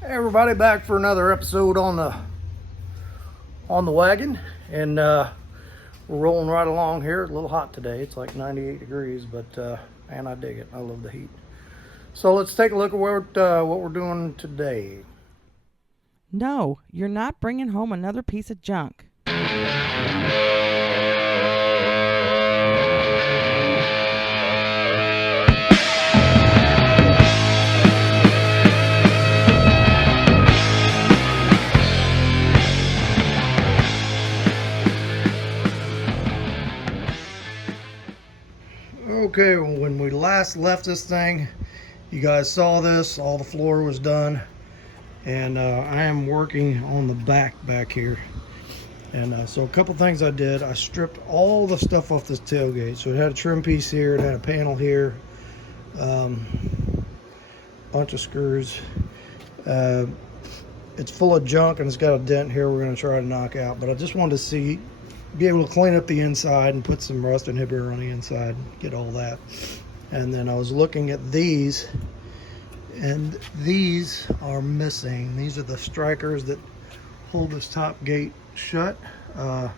Hey everybody, back for another episode on the wagon, and we're rolling right along here. It's a little hot today. It's like 98 degrees, but man, I dig it. I love the heat. So let's take a look at what we're doing today. No, you're not bringing home another piece of junk. Okay, when we last left this thing, you guys saw this. All the floor was done, and I am working on the back here. And so a couple things I did. I stripped all the stuff off this tailgate. So it had a trim piece here, it had a panel here, bunch of screws. It's full of junk and it's got a dent here we're going to try to knock out. But I just wanted to be able to clean up the inside and put some rust inhibitor on the inside, get all that. And then I was looking at these, and these are missing. These are the strikers that hold this top gate shut, but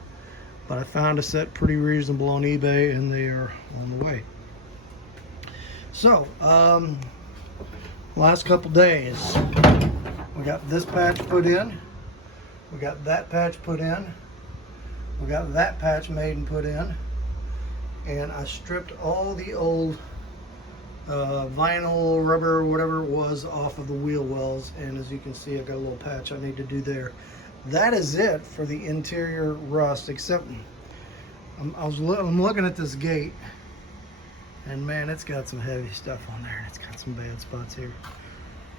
I found a set pretty reasonable on eBay, and they are on the way. So last couple days, we got this patch put in, we got that patch put in, we got that patch made and put in, and I stripped all the old vinyl, rubber, whatever it was, off of the wheel wells. And as you can see, I got a little patch I need to do there. That is it for the interior rust, except I'm looking at this gate, and man, it's got some heavy stuff on there, and it's got some bad spots here.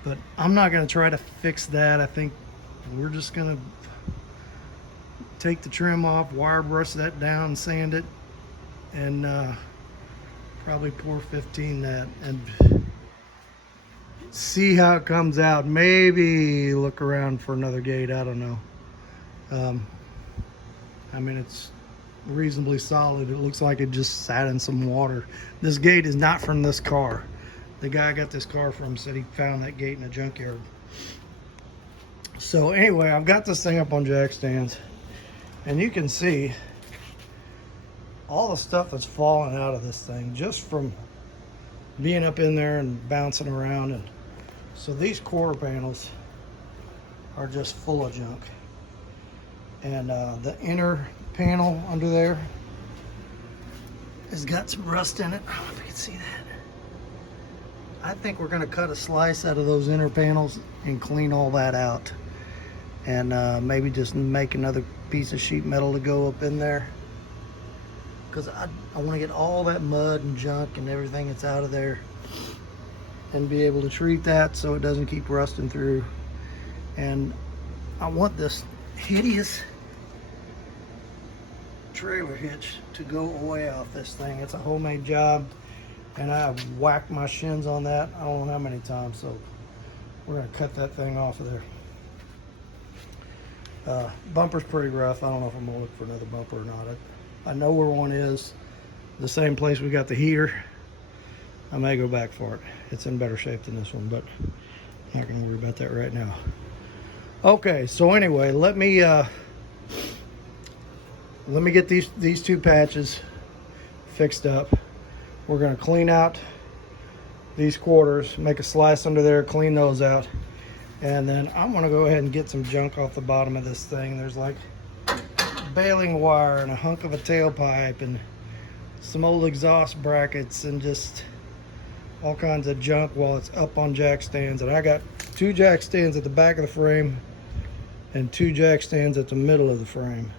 But I'm not going to try to fix that. I think we're just going to take the trim off, wire brush that down, sand it, and probably pour 15 that and see how it comes out. Maybe look around for another gate. I don't know. I mean, it's reasonably solid. It looks like it just sat in some water. This gate is not from this car. The guy I got this car from said he found that gate in a junkyard. So anyway, I've got this thing up on jack stands, and you can see all the stuff that's falling out of this thing just from being up in there and bouncing around. And so these quarter panels are just full of junk, and the inner panel under there has got some rust in it. I don't know if you can see that. I think we're going to cut a slice out of those inner panels and clean all that out, and maybe just make another piece of sheet metal to go up in there, because I want to get all that mud and junk and everything that's out of there and be able to treat that so it doesn't keep rusting through. And I want this hideous trailer hitch to go away off this thing. It's a homemade job, and I whacked my shins on that I don't know how many times, so we're going to cut that thing off of there. Bumper's pretty rough. I don't know if I'm going to look for another bumper or not. I know where one is, the same place we got the heater. I may go back for it. It's in better shape than this one, but I'm not going to worry about that right now. Okay, so anyway, let me get these two patches fixed up. We're going to clean out these quarters, make a slice under there, clean those out, and then I'm going to go ahead and get some junk off the bottom of this thing. There's like baling wire and a hunk of a tailpipe and some old exhaust brackets and just all kinds of junk while it's up on jack stands. And I got two jack stands at the back of the frame and two jack stands at the middle of the frame,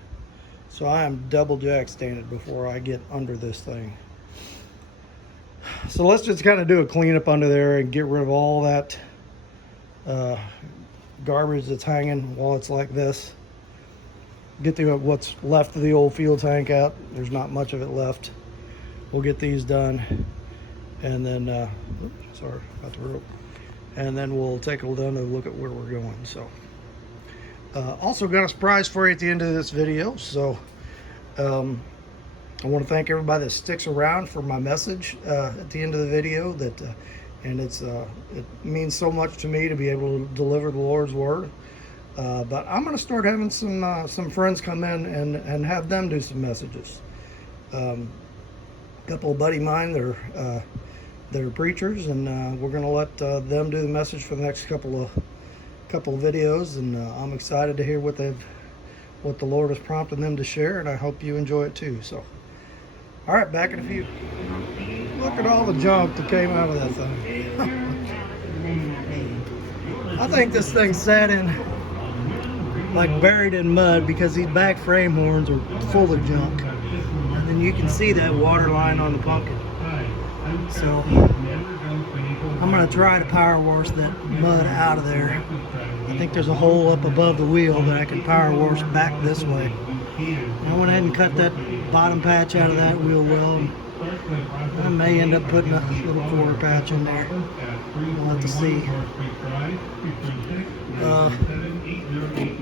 so I am double jack standed before I get under this thing. So let's just kind of do a cleanup under there and get rid of all that garbage that's hanging while it's like this. Get what's left of the old fuel tank out. There's not much of it left. We'll get these done, and then sorry about the rope, and then we'll take a look at where we're going. So also got a surprise for you at the end of this video. So I want to thank everybody that sticks around for my message at the end of the video, that and it means so much to me to be able to deliver the Lord's word. But I'm going to start having some friends come in and have them do some messages. A couple of buddy of mine that are preachers, and we're going to let them do the message for the next couple of videos, and I'm excited to hear what the Lord has prompted them to share, and I hope you enjoy it too. So, all right, back in a few. Look at all the junk that came out of that thing. I think this thing sat in, like, buried in mud, because these back frame horns are full of junk. And then you can see that water line on the pumpkin. So I'm going to try to power wash that mud out of there. I think there's a hole up above the wheel that I can power wash back this way. I went ahead and cut that bottom patch out of that wheel well. I may end up putting a little quarter patch in there. We'll have to see.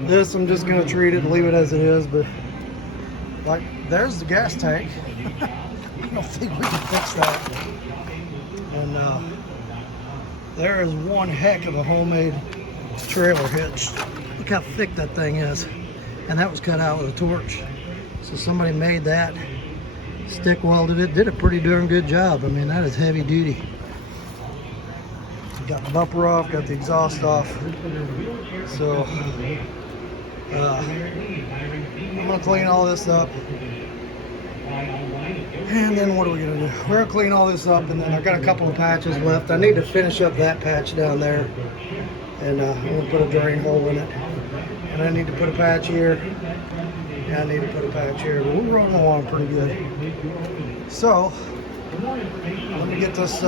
This I'm just going to treat it and leave it as it is, but like, there's the gas tank. I don't think we can fix that. And there is one heck of a homemade trailer hitch. Look how thick that thing is. And that was cut out with a torch. So somebody made that, stick welded it, did a pretty darn good job. I mean, that is heavy duty. Got the bumper off, got the exhaust off. So I'm gonna clean all this up. And then what are we gonna do? We're gonna clean all this up, and then I've got a couple of patches left. I need to finish up that patch down there, and I'm gonna put a drain hole in it. And I need to put a patch here, and I need to put a patch here. But we're rolling along pretty good. So let me get this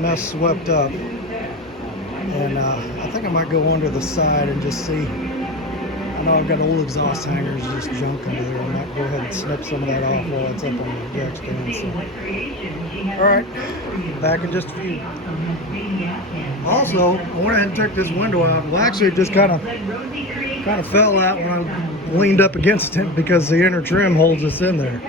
mess swept up, and I think I might go under the side and just see. I know I've got old exhaust hangers just junk under there. I might go ahead and snip some of that off while it's up on the deck stand. So. All right, back in just a few. Also, I went ahead and took this window out. Well, actually, it just kind of fell out when I leaned up against it, because the inner trim holds us in there.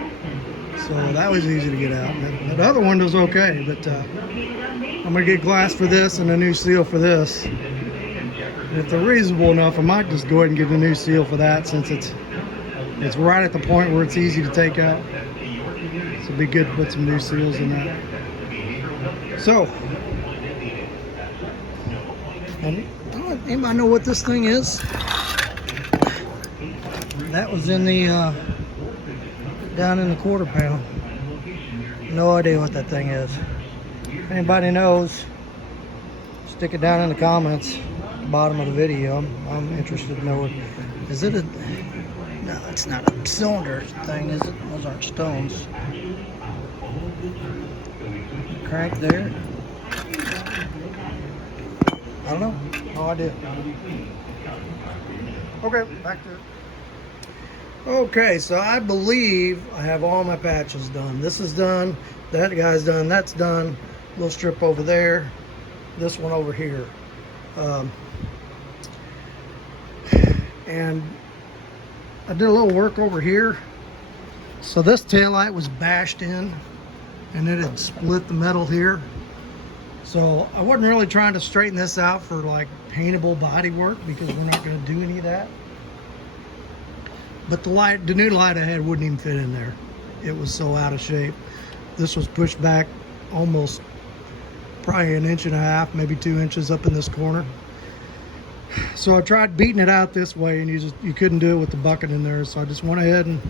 So that was easy to get out. And the other window's okay, but I'm gonna get glass for this and a new seal for this. And if they're reasonable enough, I might just go ahead and get a new seal for that, since it's right at the point where it's easy to take out. So it'd be good to put some new seals in that. So, anybody know what this thing is? That was in the down in the quarter pound. No idea what that thing is. If anybody knows, stick it down in the comments at the bottom of the video. I'm interested to know what. Is it a? No, it's not a cylinder thing, is it? Those aren't stones. Crank there. I don't know. No idea. Okay, back to it. Okay, so I believe I have all my patches done. This is done. That guy's done. That's done. Little strip over there. This one over here. And I did a little work over here. So this taillight was bashed in, and it had split the metal here. So I wasn't really trying to straighten this out for like paintable body work, because we're not going to do any of that. But the new light I had wouldn't even fit in there. It was so out of shape. This was pushed back almost probably 1.5 inches, maybe 2 inches up in this corner. So I tried beating it out this way, and you couldn't do it with the bucket in there. So I just went ahead and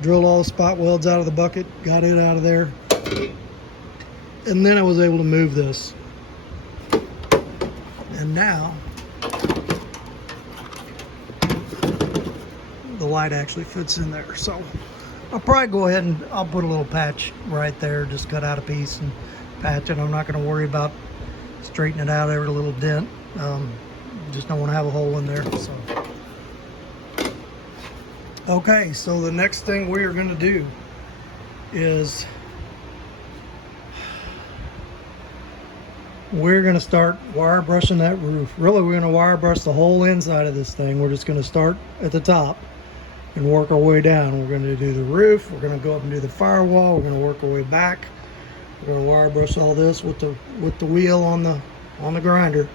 drilled all the spot welds out of the bucket, got it out of there, and then I was able to move this. And now the light actually fits in there. So I'll probably go ahead and I'll put a little patch right there, just cut out a piece and patch it. I'm not going to worry about straightening it out every little dent. Just don't want to have a hole in there. So okay, so the next thing we are going to do is we're going to start wire brushing that roof. Really, we're going to wire brush the whole inside of this thing. We're just going to start at the top and work our way down. We're going to do the roof. We're going to go up and do the firewall. We're going to work our way back. We're gonna wire brush all this with the wheel on the grinder,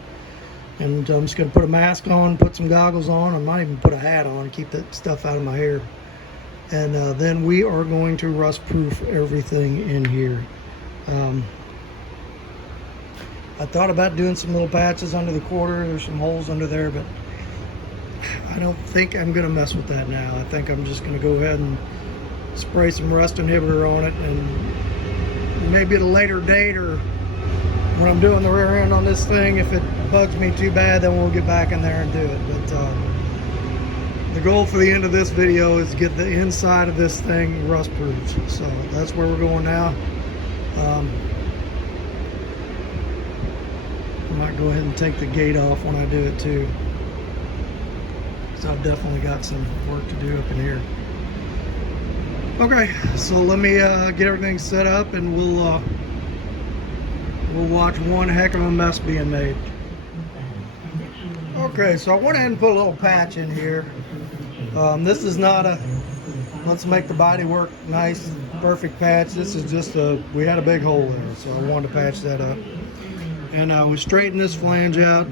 and I'm just gonna put a mask on, put some goggles on. I might even put a hat on and keep that stuff out of my hair. And then we are going to rust proof everything in here. I thought about doing some little patches under the quarter. There's some holes under there, but I don't think I'm gonna mess with that now. I think I'm just gonna go ahead and spray some rust inhibitor on it, and maybe at a later date, or when I'm doing the rear end on this thing, if it bugs me too bad, then we'll get back in there and do it. But the goal for the end of this video is to get the inside of this thing rust proof. So that's where we're going now. I might go ahead and take the gate off when I do it too, because I've definitely got some work to do up in here. Okay, so let me get everything set up, and we'll watch one heck of a mess being made. Okay, so I went ahead and put a little patch in here. This is not a let's make the body work nice, perfect patch. This is just we had a big hole there, so I wanted to patch that up. And we straightened this flange out,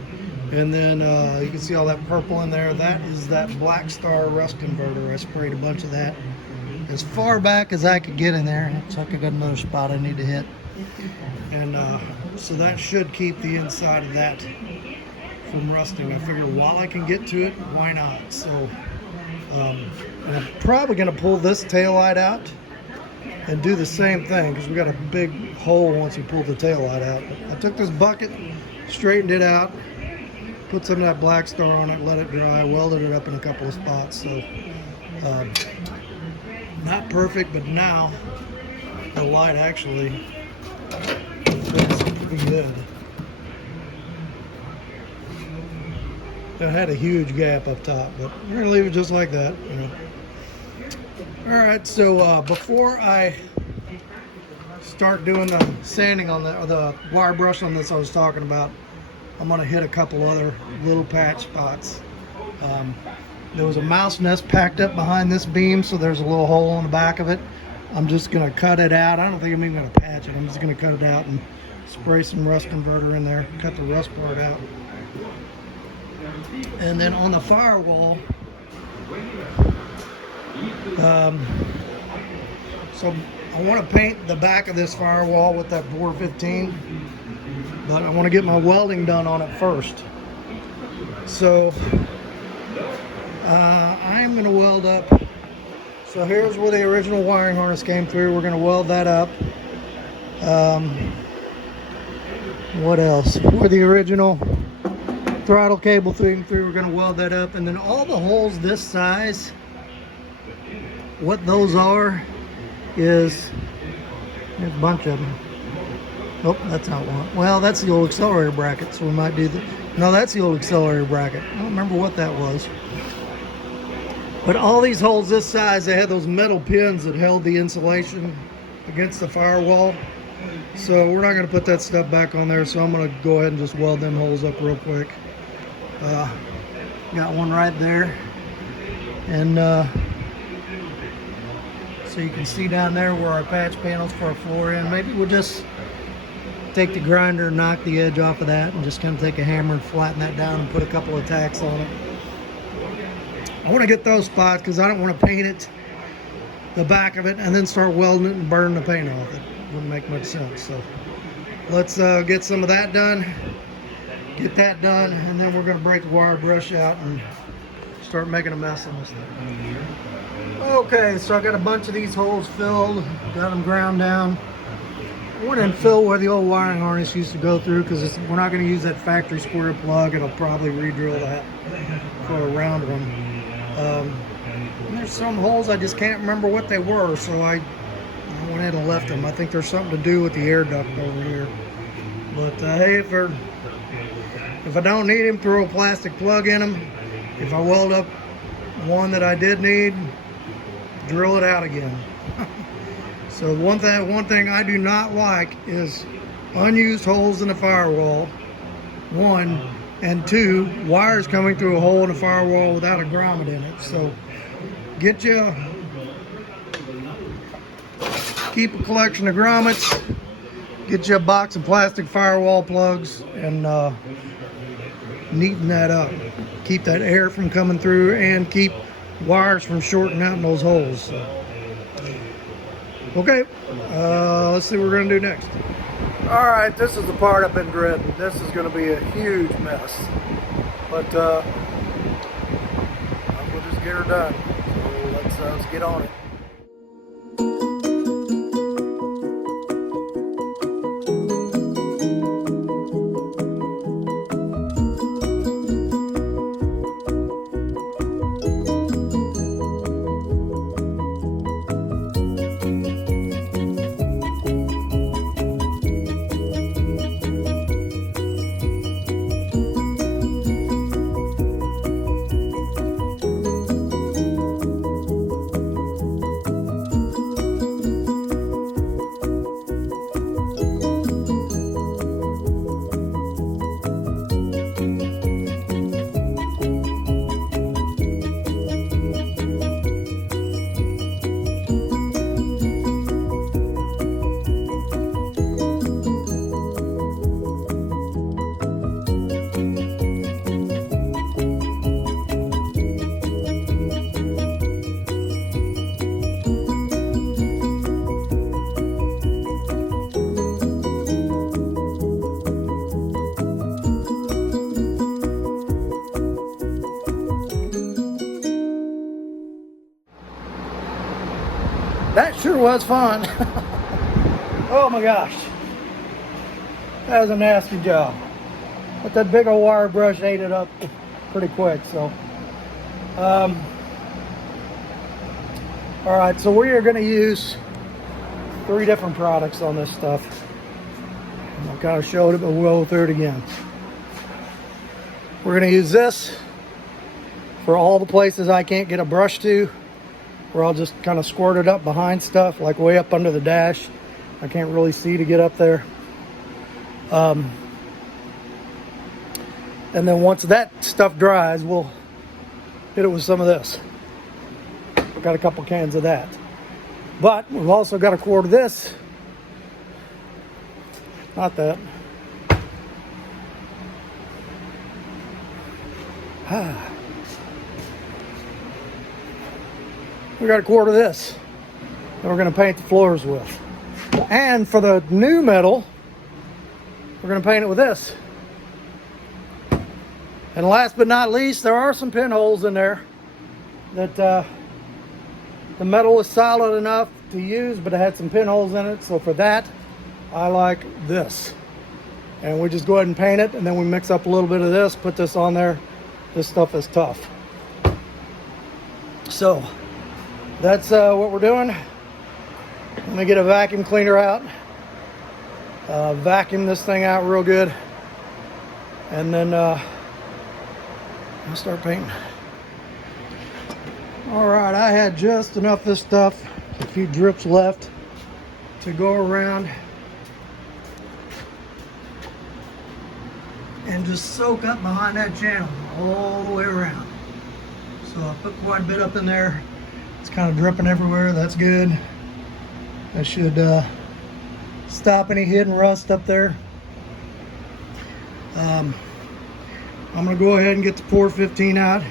and then you can see all that purple in there. That is that Black Star rust converter. I sprayed a bunch of that as far back as I could get in there. Looks like I got another spot I need to hit. And so that should keep the inside of that from rusting. I figured while I can get to it, why not? So I'm probably going to pull this tail light out and do the same thing, because we got a big hole once you pull the tail light out. I took this bucket, straightened it out, put some of that Black Star on it, let it dry, welded it up in a couple of spots. So not perfect, but now the light actually fits pretty good. It had a huge gap up top, but we're gonna leave it just like that. All right, so before I start doing the sanding on the wire brush on this I was talking about, I'm gonna hit a couple other little patch spots. There was a mouse nest packed up behind this beam, so there's a little hole in the back of it. I'm just gonna cut it out. I don't think I'm even gonna patch it. I'm just gonna cut it out and spray some rust converter in there, cut the rust part out. And then on the firewall, so I want to paint the back of this firewall with that 415, but I want to get my welding done on it first. So I'm going to weld up. So here's where the original wiring harness came through. We're going to weld that up. What else? Where the original throttle cable came through, we're going to weld that up. And then all the holes this size, what those are is, there's a bunch of them. Oh, that's not one. Well, that's the old accelerator bracket, so we might do no, that's the old accelerator bracket. I don't remember what that was. But all these holes this size, they had those metal pins that held the insulation against the firewall. So we're not going to put that stuff back on there, so I'm going to go ahead and just weld them holes up real quick. Got one right there. And so you can see down there where our patch panels for our floor in. Maybe we'll just take the grinder and knock the edge off of that and just kind of take a hammer and flatten that down and put a couple of tacks on it. I want to get those spots because I don't want to paint it, the back of it, and then start welding it and burning the paint off it. Wouldn't make much sense. So let's get some of that done, get that done, and then we're going to break the wire brush out and start making a mess of this thing. Okay, so I got a bunch of these holes filled, got them ground down. I went and filled where the old wiring harness used to go through, because we're not going to use that factory square plug. It'll probably re-drill that for a round one. There's some holes I just can't remember what they were, so I went ahead and left them. I think there's something to do with the air duct over here. But hey, if I don't need them, throw a plastic plug in them. If I weld up one that I did need, drill it out again. So one thing I do not like is unused holes in the firewall, one, and two, wires coming through a hole in the firewall without a grommet in it. So keep a collection of grommets, get you a box of plastic firewall plugs and neaten that up. Keep that air from coming through and keep wires from shorting out in those holes. So. Okay, let's see what we're gonna do next. All right, this is the part I've been dreading. This is gonna be a huge mess, but we'll just get her done. So let's get on it. That sure was fun. Oh my gosh. That was a nasty job. But that big old wire brush ate it up pretty quick, so. Alright, so we are going to use 3 different products on this stuff. I kind of showed it, but we'll go through it again. We're going to use this for all the places I can't get a brush to, where I'll just kind of squirt it up behind stuff, like way up under the dash. I can't really see to get up there. And then once that stuff dries, we'll hit it with some of this. We've got a couple cans of that. But we've also got a quart of this. Not that. We got a quart of this that we're going to paint the floors with. And for the new metal, we're going to paint it with this. And last but not least, there are some pinholes in there that the metal is solid enough to use, but it had some pinholes in it. So for that, I like this. And we just go ahead and paint it, and then we mix up a little bit of this, put this on there. This stuff is tough. So that's what we're doing. Let me get a vacuum cleaner out. Vacuum this thing out real good. And then I'll start painting. Alright, I had just enough of this stuff, a few drips left, to go around and just soak up behind that channel all the way around. So I put quite a bit up in there. It's kind of dripping everywhere. That's good. That should stop any hidden rust up there. I'm going to go ahead and get the pour 15 out,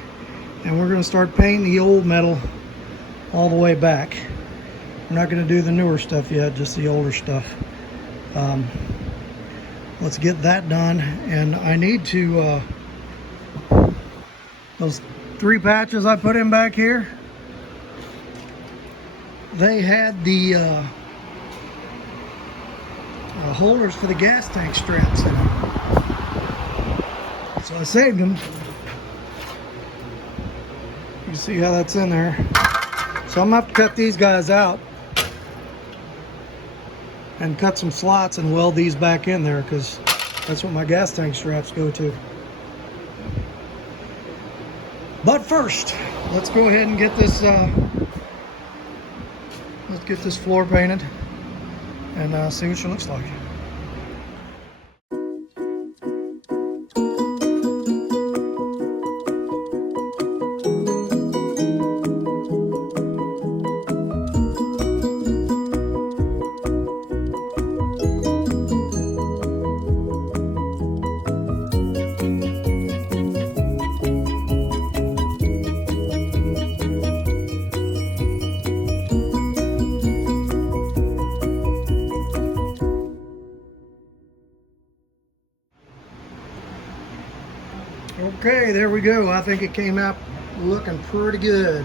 and we're going to start painting the old metal all the way back. We're not going to do the newer stuff yet, just the older stuff. Let's get that done. And I need to those 3 patches I put in back here, they had the holders for the gas tank straps in them. So I saved them. You can see how that's in there. So I'm gonna have to cut these guys out and cut some slots and weld these back in there, because that's what my gas tank straps go to. But first, let's go ahead and get this let's get this floor painted and see what she looks like. Okay, there we go. I think it came out looking pretty good.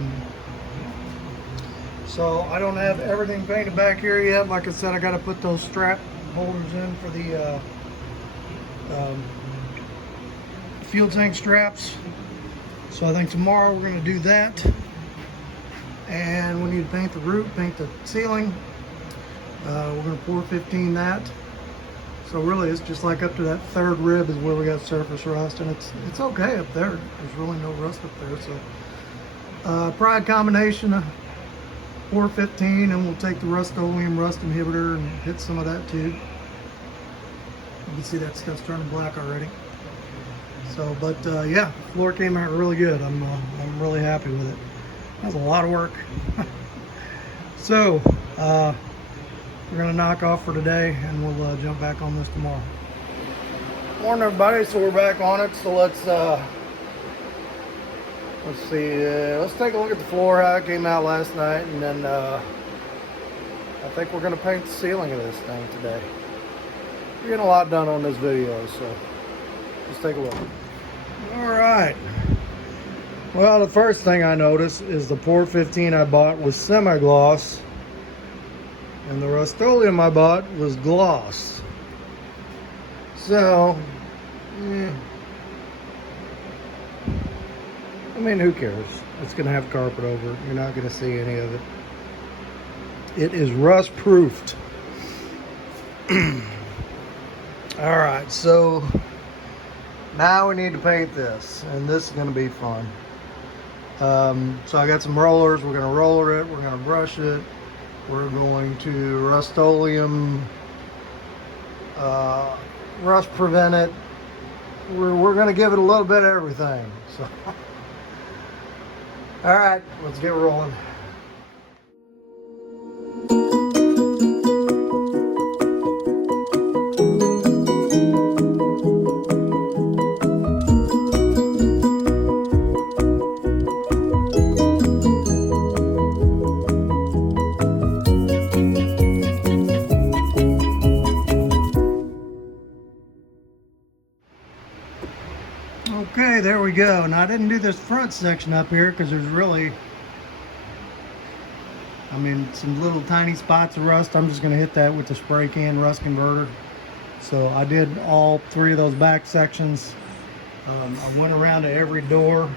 So I don't have everything painted back here yet. Like I said, I got to put those strap holders in for the fuel tank straps. So I think tomorrow we're going to do that. And we need to paint the roof, paint the ceiling. We're going to 415 that. So really it's just like up to that third rib is where we got surface rust, and it's okay up there. There's really no rust up there. So probably a combination of 415, and we'll take the Rust-Oleum rust inhibitor and hit some of that too. You can see that stuff's turning black already. So, but yeah, floor came out really good. I'm really happy with it. That was a lot of work. So we're gonna knock off for today, and we'll jump back on this tomorrow. Morning, everybody. So we're back on it. So let's see. Let's take a look at the floor, how it came out last night, and then I think we're gonna paint the ceiling of this thing today. We're getting a lot done on this video, so let's take a look. All right. Well, the first thing I noticed is the Port 15 I bought was semi-gloss, and the Rust-Oleum I bought was gloss. So, I mean, who cares? It's going to have carpet over it. You're not going to see any of it. It is rust-proofed. All right, so now we need to paint this, and this is going to be fun. So I got some rollers. We're going to roller it. We're going to brush it. We're going to Rust-Oleum, rust prevent it. We're going to give it a little bit of everything. So, all right, let's get rolling. Okay, there we go. Now I didn't do this front section up here because there's really, I mean, some little tiny spots of rust. I'm just going to hit that with the spray can rust converter. So I did all three of those back sections. I went around to every door,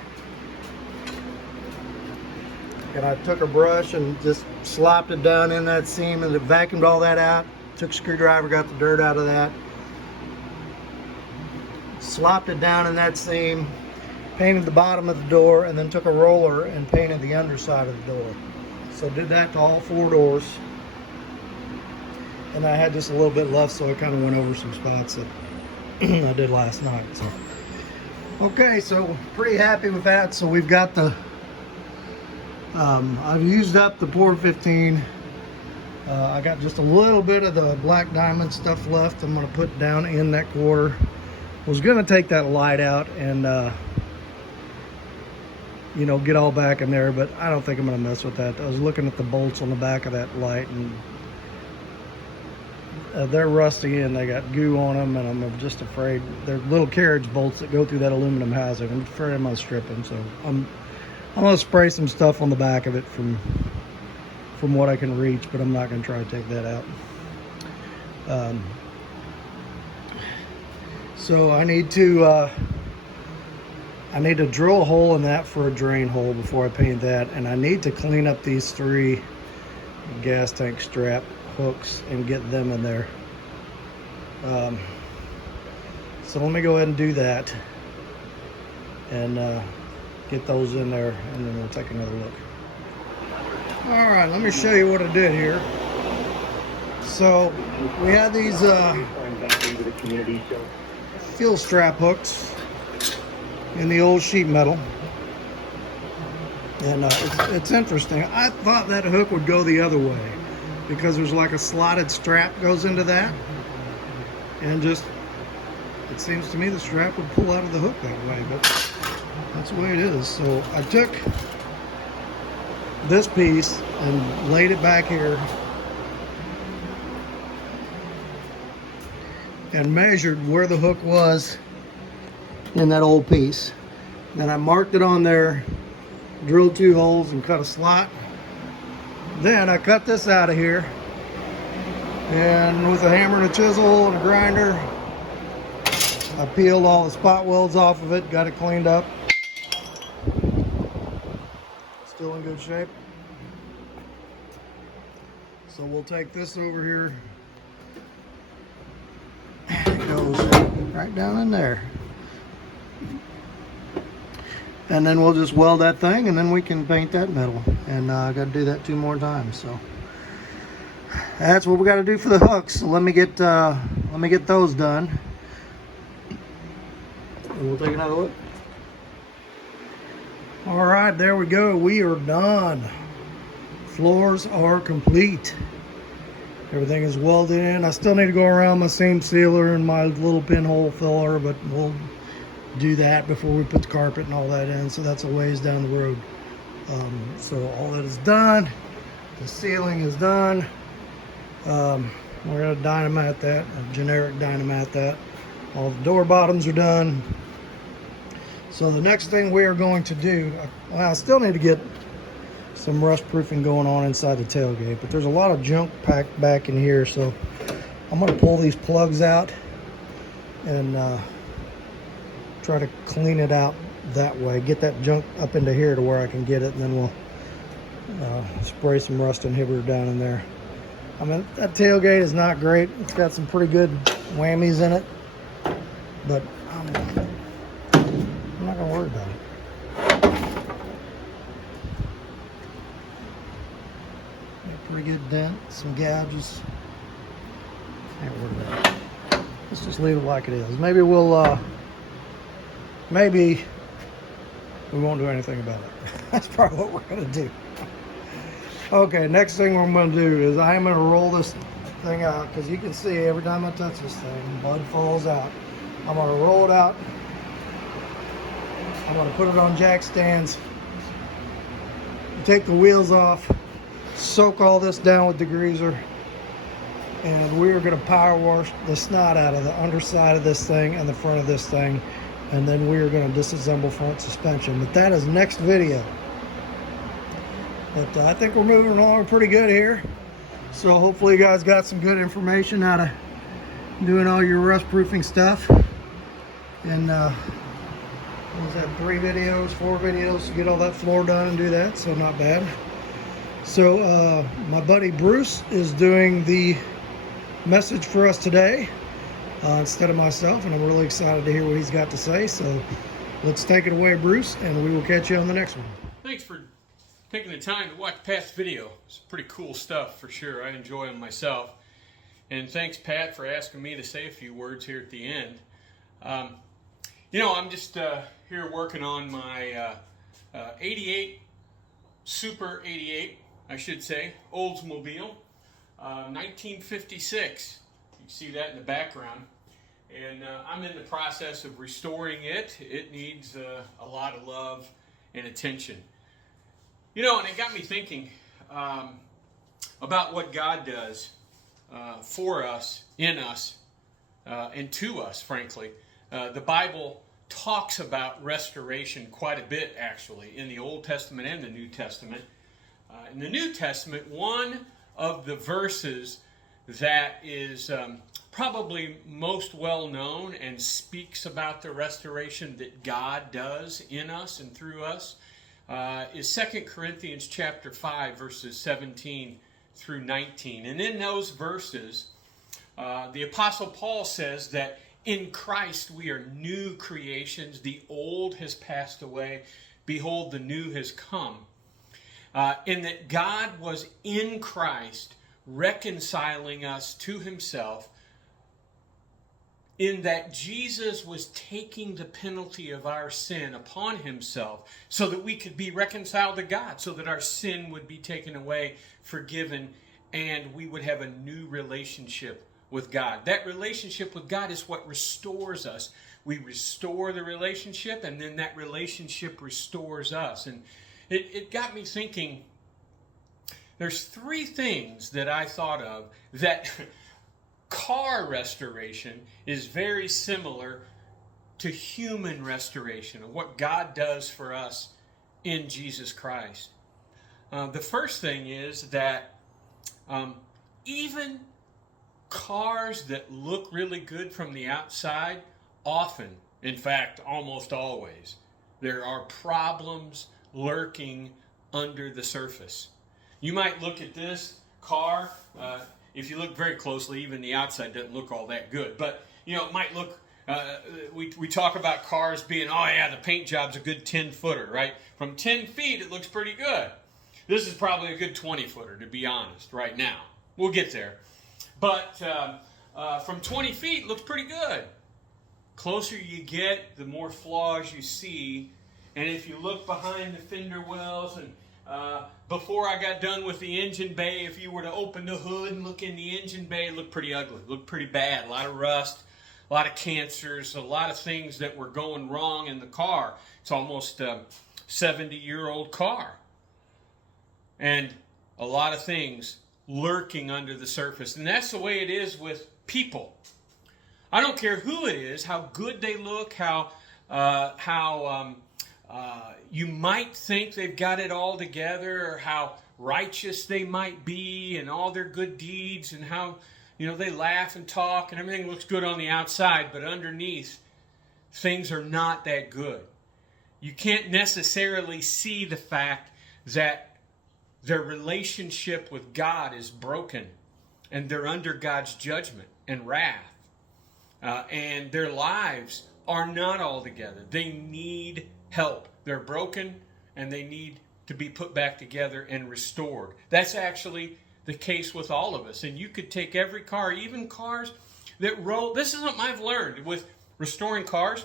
and I took a brush and just slopped it down in that seam and vacuumed all that out. Took a screwdriver, got the dirt out of that. Slopped it down in that seam, painted the bottom of the door, and then took a roller and painted the underside of the door. So did that to all four doors. And I had just a little bit left, so I kind of went over some spots that I did last night. So okay, so pretty happy with that. So we've got the, I've used up the Port 15. I got just a little bit of the black diamond stuff left. I'm going to put down in that quarter. Was going to take that light out and you know, get all back in there, but I don't think I'm going to mess with that. I was looking at the bolts on the back of that light, and they're rusty and they got goo on them, and I'm just afraid they're little carriage bolts that go through that aluminum housing. I'm afraid I'm going to strip them, so I'm going to spray some stuff on the back of it from what I can reach, but I'm not going to try to take that out. So I need to drill a hole in that for a drain hole before I paint that, and I need to clean up these three gas tank strap hooks and get them in there. So let me go ahead and do that and get those in there, and then we'll take another look. All right, let me show you what I did here. So we had these fuel strap hooks in the old sheet metal, and it's interesting. I thought that hook would go the other way because there's like a slotted strap goes into that, and just it seems to me the strap would pull out of the hook that way, but that's the way it is. So I took this piece and laid it back here and measured where the hook was in that old piece. Then I marked it on there, drilled 2 holes and cut a slot. Then I cut this out of here, and with a hammer and a chisel and a grinder, I peeled all the spot welds off of it, got it cleaned up. Still in good shape. So we'll take this over here. It goes right down in there. And then we'll just weld that thing, and then we can paint that metal. And I got to do that 2 more times. So that's what we got to do for the hooks. So let me get those done. And we'll take another look. All right, there we go. We are done. Floors are complete. Everything is welded in. I still need to go around my seam sealer and my little pinhole filler, but we'll do that before we put the carpet and all that in. So that's a ways down the road. So all that is done. The ceiling is done. We're gonna dynamite that, a generic dynamite that. All the door bottoms are done. So the next thing we are going to do, well, I still need to get some rust proofing going on inside the tailgate, but there's a lot of junk packed back in here, so I'm going to pull these plugs out and try to clean it out that way, get that junk up into here to where I can get it, and then we'll spray some rust inhibitor down in there. I mean, that tailgate is not great. It's got some pretty good whammies in it, but I'm not going to worry about it. Pretty good dent, some gouges. Ain't worried about it. Let's just leave it like it is. Maybe maybe we won't do anything about it. That's probably what we're gonna do. Okay, next thing I'm gonna do is I am gonna roll this thing out, because you can see every time I touch this thing, mud falls out. I'm gonna roll it out. I'm gonna put it on jack stands, take the wheels off, soak all this down with degreaser, and we're going to power wash the snot out of the underside of this thing and the front of this thing, and then we're going to disassemble front suspension. But that is next video. But I think we're moving along pretty good here, so hopefully you guys got some good information out of doing all your rust proofing stuff. And what was that, 4 videos to get all that floor done and do that, so not bad. So my buddy Bruce is doing the message for us today instead of myself, and I'm really excited to hear what he's got to say. So let's take it away, Bruce, and we will catch you on the next one. Thanks for taking the time to watch Pat's video. It's pretty cool stuff for sure. I enjoy them myself. And thanks, Pat, for asking me to say a few words here at the end. You know, I'm just here working on my 88 Super 88, I should say, Oldsmobile, 1956. You see that in the background. And I'm in the process of restoring it. It needs a lot of love and attention. You know, and it got me thinking about what God does for us, in us, and to us, frankly. The Bible talks about restoration quite a bit, actually, in the Old Testament and the New Testament. In the New Testament, one of the verses that is probably most well known and speaks about the restoration that God does in us and through us is 2 Corinthians chapter 5, verses 17 through 19. And in those verses, the Apostle Paul says that in Christ we are new creations. The old has passed away. Behold, the new has come. And that God was in Christ reconciling us to himself, in that Jesus was taking the penalty of our sin upon himself so that we could be reconciled to God, so that our sin would be taken away, forgiven, and we would have a new relationship with God. That relationship with God is what restores us. We restore the relationship, and then that relationship restores us. And it got me thinking, there's 3 things that I thought of that car restoration is very similar to human restoration of what God does for us in Jesus Christ. The first thing is that even cars that look really good from the outside, often, in fact, almost always, there are problems lurking under the surface. You might look at this car, if you look very closely, even the outside doesn't look all that good. But, you know, it might look, we talk about cars being, oh yeah, the paint job's a good 10-footer, right? From 10 feet, it looks pretty good. This is probably a good 20-footer, to be honest, right now. We'll get there. But from 20 feet, it looks pretty good. Closer you get, the more flaws you see. And if you look behind the fender wells, and before I got done with the engine bay, if you were to open the hood and look in the engine bay, it looked pretty ugly. It looked pretty bad. A lot of rust, a lot of cancers, a lot of things that were going wrong in the car. It's almost a 70-year-old car. And a lot of things lurking under the surface. And that's the way it is with people. I don't care who it is, how good they look, how you might think they've got it all together, or how righteous they might be, and all their good deeds, and how, you know, they laugh and talk, and everything looks good on the outside, but underneath, things are not that good. You can't necessarily see the fact that their relationship with God is broken, and they're under God's judgment and wrath. And their lives are not all together. They need help. They're broken, and they need to be put back together and restored. That's actually the case with all of us. And you could take every car, even cars that roll. This is something I've learned with restoring cars.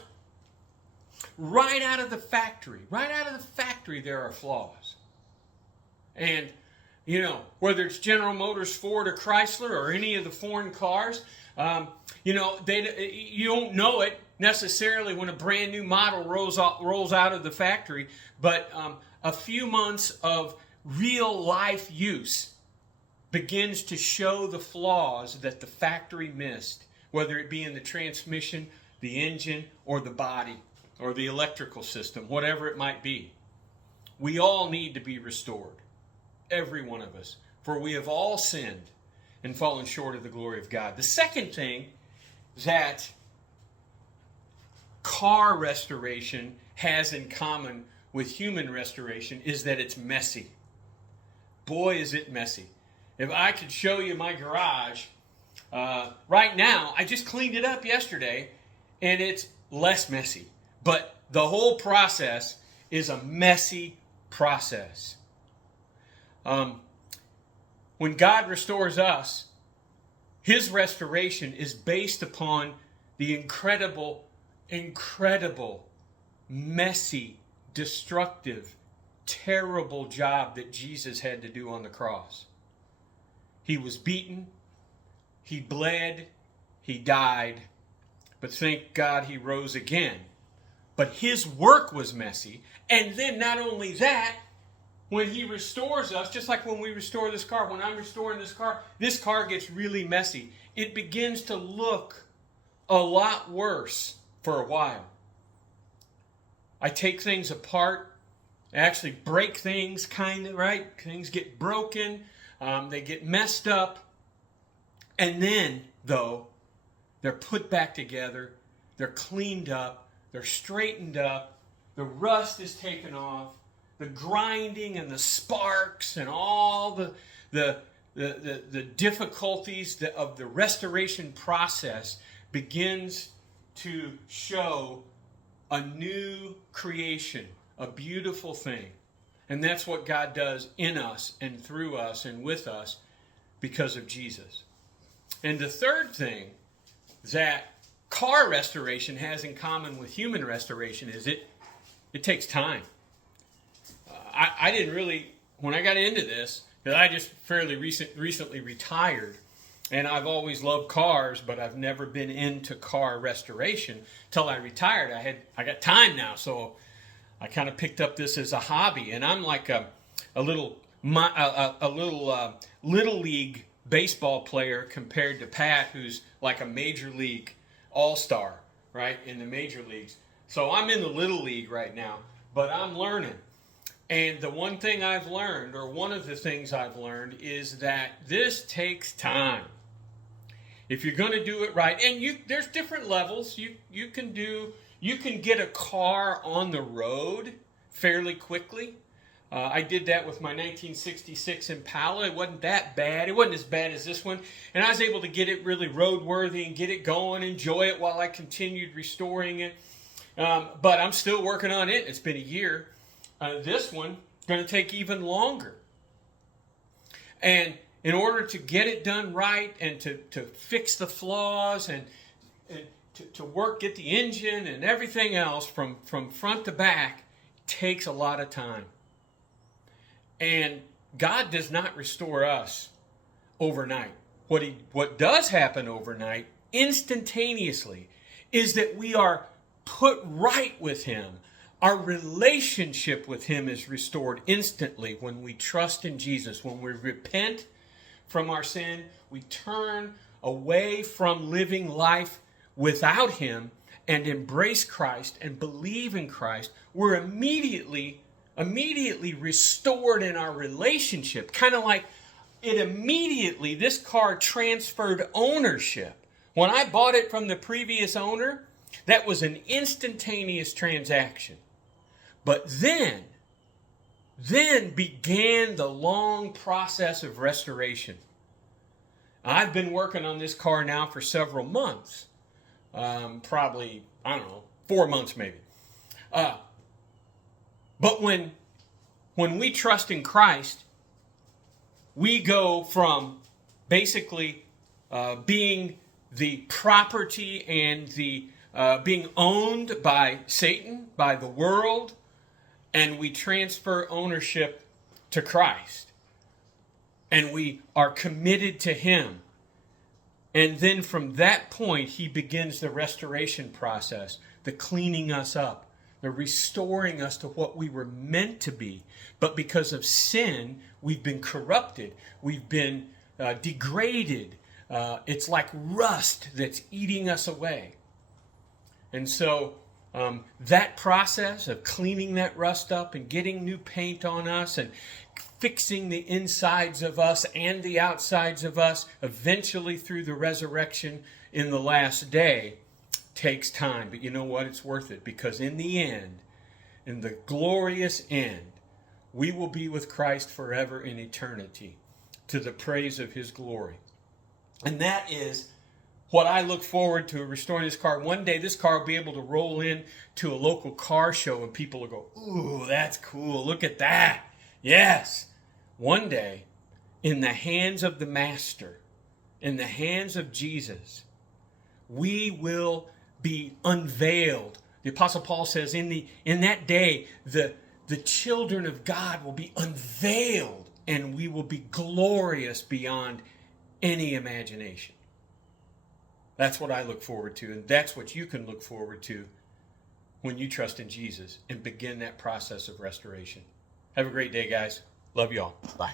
Right out of the factory, there are flaws. And, you know, whether it's General Motors, Ford, or Chrysler, or any of the foreign cars, you know, you don't know it necessarily when a brand new model rolls out of the factory, but a few months of real life use begins to show the flaws that the factory missed, whether it be in the transmission, the engine, or the body, or the electrical system, whatever it might be. We all need to be restored. Every one of us. For we have all sinned and fallen short of the glory of God. The second thing that car restoration has in common with human restoration is that it's messy. Boy, is it messy. If I could show you my garage, right now, I just cleaned it up yesterday, and it's less messy. But the whole process is a messy process. When God restores us, His restoration is based upon the incredible, messy, destructive, terrible job that Jesus had to do on the cross. He was beaten, He bled, He died, but thank God He rose again. But His work was messy, and then not only that, when He restores us, just like when we restore this car, when I'm restoring this car gets really messy. It begins to look a lot worse for a while. I take things apart, I actually break things, kind of, right? Things get broken, they get messed up, and then, though, they're put back together, they're cleaned up, they're straightened up, the rust is taken off, the grinding and the sparks and all the difficulties of the restoration process begins to show a new creation, a beautiful thing. And that's what God does in us and through us and with us because of Jesus. And the third thing that car restoration has in common with human restoration is it takes time. I didn't really, when I got into this, because I just fairly recently retired, and I've always loved cars, but I've never been into car restoration. Till I retired, I got time now, so I kind of picked up this as a hobby, and I'm like a little league baseball player compared to Pat, who's like a major league all-star right, in the major leagues. So I'm in the little league right now, but I'm learning. And the one thing I've learned, or one of the things I've learned, is that this takes time. If you're going to do it right, and there's different levels. You can get a car on the road fairly quickly. I did that with my 1966 Impala. It wasn't that bad. It wasn't as bad as this one. And I was able to get it really roadworthy and get it going, enjoy it while I continued restoring it. But I'm still working on it. It's been a year. This one going to take even longer. And in order to get it done right and to fix the flaws and to get the engine and everything else from front to back takes a lot of time. And God does not restore us overnight. What does happen overnight, instantaneously, is that we are put right with Him. Our relationship with Him is restored instantly when we trust in Jesus. When we repent from our sin, we turn away from living life without Him and embrace Christ and believe in Christ. We're immediately restored in our relationship. Kind of like this car transferred ownership. When I bought it from the previous owner, that was an instantaneous transaction. But then began the long process of restoration. I've been working on this car now for several months. Probably, 4 months maybe. But when we trust in Christ, we go from basically being the property and the being owned by Satan, by the world, and we transfer ownership to Christ. And we are committed to Him. And then from that point, He begins the restoration process, the cleaning us up, the restoring us to what we were meant to be. But because of sin, we've been corrupted. We've been degraded. It's like rust that's eating us away. And so that process of cleaning that rust up and getting new paint on us and fixing the insides of us and the outsides of us, eventually through the resurrection in the last day, takes time. But you know what? It's worth it, because in the end, in the glorious end, we will be with Christ forever in eternity, to the praise of His glory. And that is what I look forward to, restoring this car. One day this car will be able to roll in to a local car show and people will go, "Ooh, that's cool. Look at that." Yes. One day, in the hands of the Master, in the hands of Jesus, we will be unveiled. The Apostle Paul says in that day, the children of God will be unveiled and we will be glorious beyond any imagination. That's what I look forward to, and that's what you can look forward to when you trust in Jesus and begin that process of restoration. Have a great day, guys. Love you all. Bye.